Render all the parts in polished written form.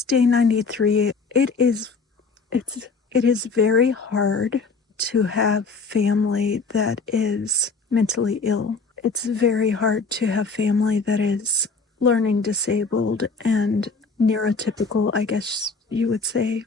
It's day 93. It is very hard to have family that is mentally ill. It's very hard to have family that is learning disabled and neurotypical, I guess you would say,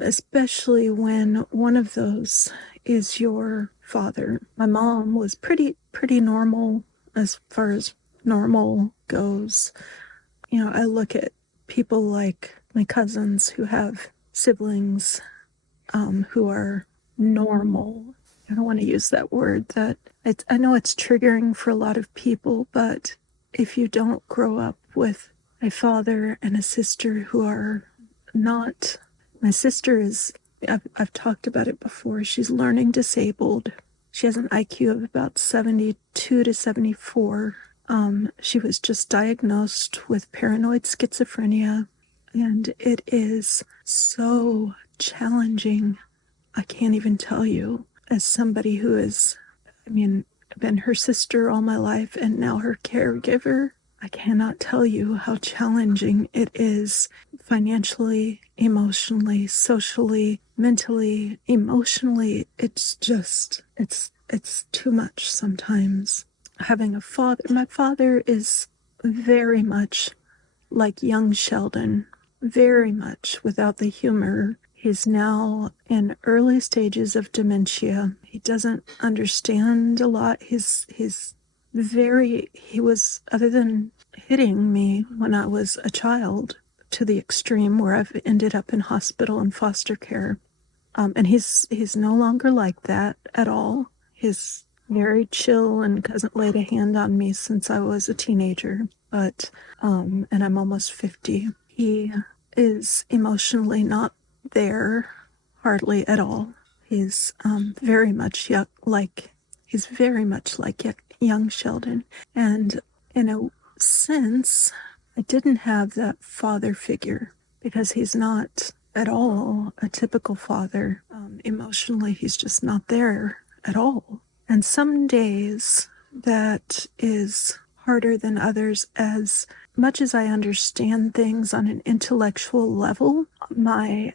especially when one of those is your father. My mom was pretty normal as far as normal goes. I look at people like my cousins who have siblings who are normal. I don't want to use that word. I know it's triggering for a lot of people, but if you don't grow up with a father and a sister who are not, my sister is, I've talked about it before, she's learning disabled. She has an IQ of about 72 to 74. She was just diagnosed with paranoid schizophrenia, and it is so challenging. I can't even tell you, as somebody who is, been her sister all my life and now her caregiver, I cannot tell you how challenging it is financially, emotionally, socially, mentally, emotionally. It's just, it's too much sometimes. Having a father, my father is very much like young Sheldon, very much without the humor. He's now in early stages of dementia. He doesn't understand a lot. He was, other than hitting me when I was a child to the extreme where I've ended up in hospital and foster care. And he's no longer like that at all. He's very chill and hasn't laid a hand on me since I was a teenager. But, and I'm almost 50. He is emotionally not there hardly at all. He's very much young Sheldon. And in a sense, I didn't have that father figure because he's not at all a typical father. Emotionally, he's just not there at all. And some days that is harder than others. As much as I understand things on an intellectual level, my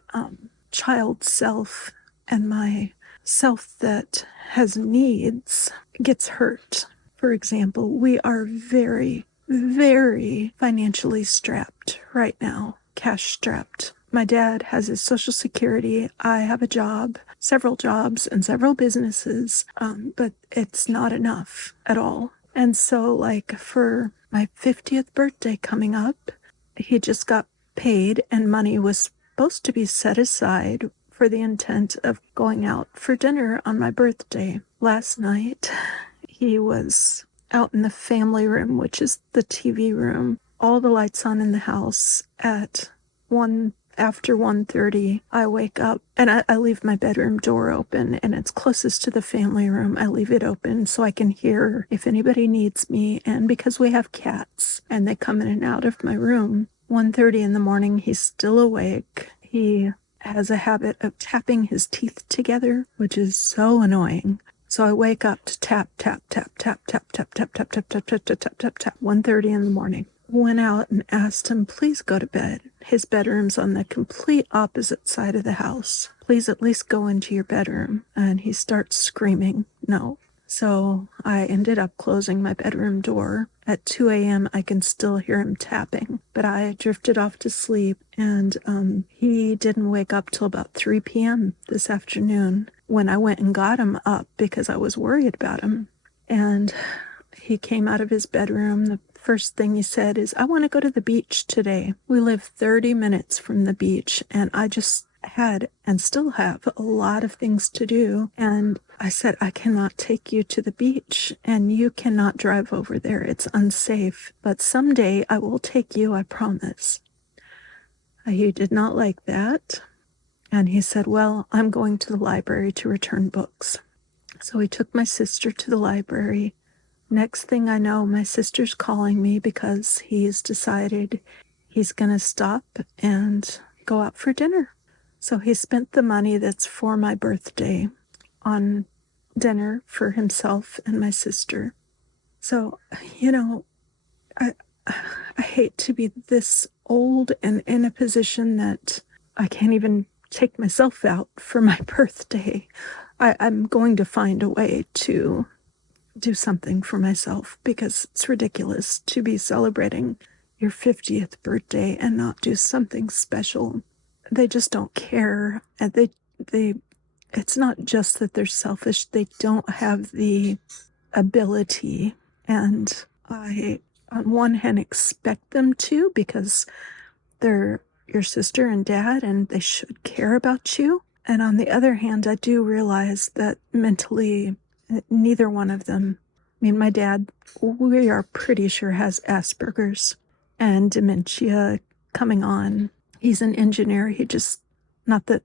child self and my self that has needs gets hurt. For example, we are very, very financially strapped right now, cash strapped. My dad has his Social Security. I have a job, several jobs and several businesses, but it's not enough at all. And so, like, for my 50th birthday coming up, he just got paid and money was supposed to be set aside for the intent of going out for dinner on my birthday. Last night, he was out in the family room, which is the TV room, all the lights on in the house at after 1:30. I wake up and I leave my bedroom door open, and it's closest to the family room. I leave it open so I can hear if anybody needs me. And because we have cats and they come in and out of my room, 1:30 in the morning, he's still awake. He has a habit of tapping his teeth together, which is so annoying. So I wake up to tap, tap, tap, tap, tap, tap, tap, tap, tap, tap, tap, tap, tap, tap, tap, 1:30 in the morning. Went out and asked him, please go to bed. His bedroom's on the complete opposite side of the house. Please at least go into your bedroom. And he starts screaming, no. So I ended up closing my bedroom door. At 2 a.m., I can still hear him tapping. But I drifted off to sleep, and he didn't wake up till about 3 p.m. this afternoon when I went and got him up because I was worried about him. And he came out of his bedroom. The first thing he said is, I want to go to the beach today. We live 30 minutes from the beach, and I just had and still have a lot of things to do. And I said, I cannot take you to the beach, and you cannot drive over there. It's unsafe. But someday I will take you, I promise. He did not like that. And he said, well, I'm going to the library to return books. So he took my sister to the library. Next thing I know, my sister's calling me because he's decided he's going to stop and go out for dinner. So he spent the money that's for my birthday on dinner for himself and my sister. So, I hate to be this old and in a position that I can't even take myself out for my birthday. I'm going to find a way to do something for myself because it's ridiculous to be celebrating your 50th birthday and not do something special. They just don't care. And it's not just that they're selfish, they don't have the ability. And I, on one hand, expect them to because they're your sister and dad and they should care about you. And on the other hand, I do realize that mentally, neither one of them, I mean, my dad, we are pretty sure has Asperger's and dementia coming on. He's an engineer. He just, not that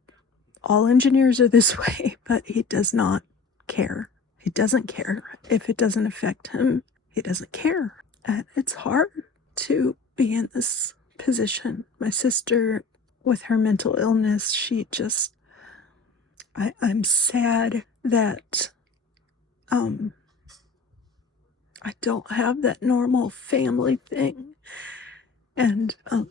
all engineers are this way, but he does not care. He doesn't care. If it doesn't affect him, he doesn't care. And it's hard to be in this position. My sister, with her mental illness, she just, I'm sad that I don't have that normal family thing. And a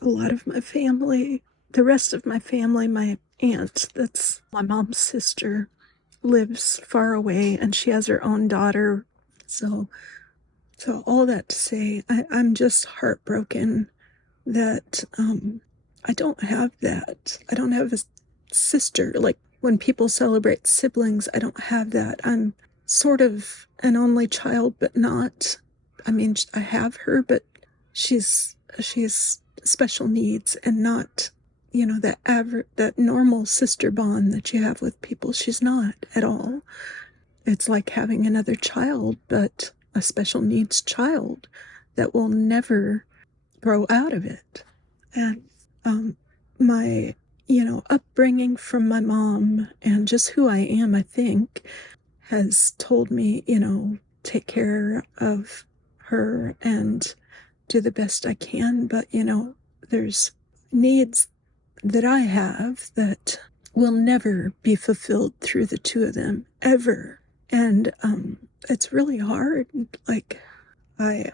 lot of my family, the rest of my family, my aunt, that's my mom's sister, lives far away and she has her own daughter. So all that to say, I'm just heartbroken that I don't have that. I don't have a sister. Like when people celebrate siblings, I don't have that. I'm sort of an only child, but not. I mean, I have her, but she has special needs and not, that normal sister bond that you have with people. She's not at all. It's like having another child, but a special needs child that will never grow out of it. And my, upbringing from my mom and just who I am, I think, has told me, take care of her and do the best I can. But, there's needs that I have that will never be fulfilled through the two of them, ever. And it's really hard. Like, I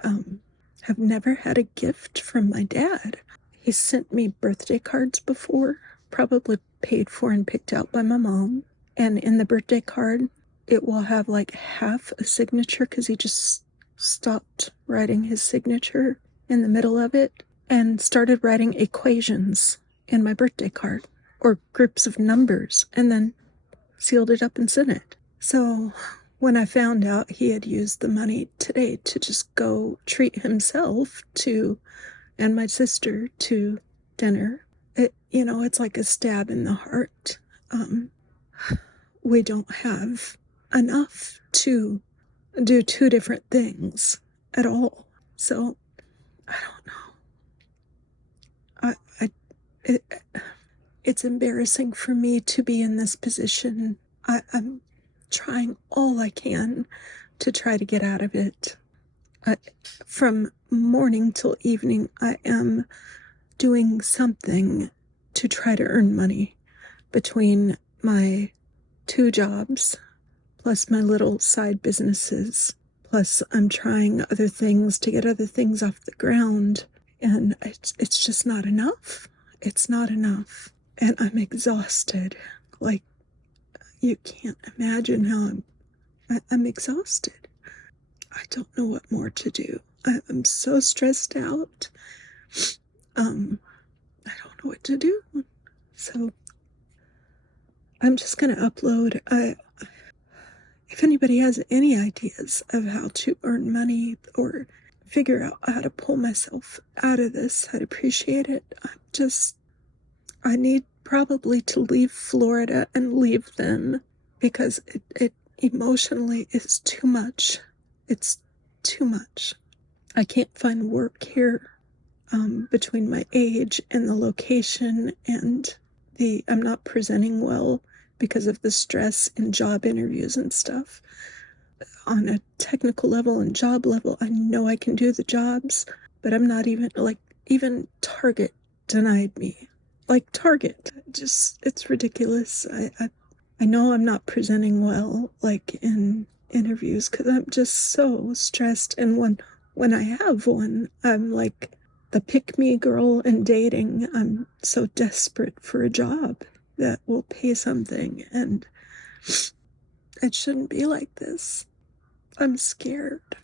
have never had a gift from my dad. He sent me birthday cards before, probably paid for and picked out by my mom. And in the birthday card, it will have like half a signature because he just stopped writing his signature in the middle of it and started writing equations in my birthday card or groups of numbers and then sealed it up and sent it. So when I found out he had used the money today to just go treat himself and my sister to dinner, it's like a stab in the heart. We don't have enough to do two different things at all. So I don't know. It's embarrassing for me to be in this position. I'm trying all I can to try to get out of it. From morning till evening, I am doing something to try to earn money between my 2 jobs, plus my little side businesses, plus I'm trying other things to get other things off the ground, and it's just not enough. It's not enough, and I'm exhausted. Like, you can't imagine how I'm exhausted. I don't know what more to do. I'm so stressed out. I don't know what to do. So I'm just going to upload. If anybody has any ideas of how to earn money or figure out how to pull myself out of this, I'd appreciate it. I need probably to leave Florida and leave them because it emotionally is too much. It's too much. I can't find work here between my age and the location and I'm not presenting well because of the stress in job interviews and stuff. On a technical level and job level, I know I can do the jobs, but I'm not even Target denied me. Like Target, it's ridiculous. I know I'm not presenting well, like in interviews, because I'm just so stressed. And when I have one, I'm like the pick-me girl in dating. I'm so desperate for a job that will pay something, and it shouldn't be like this. I'm scared.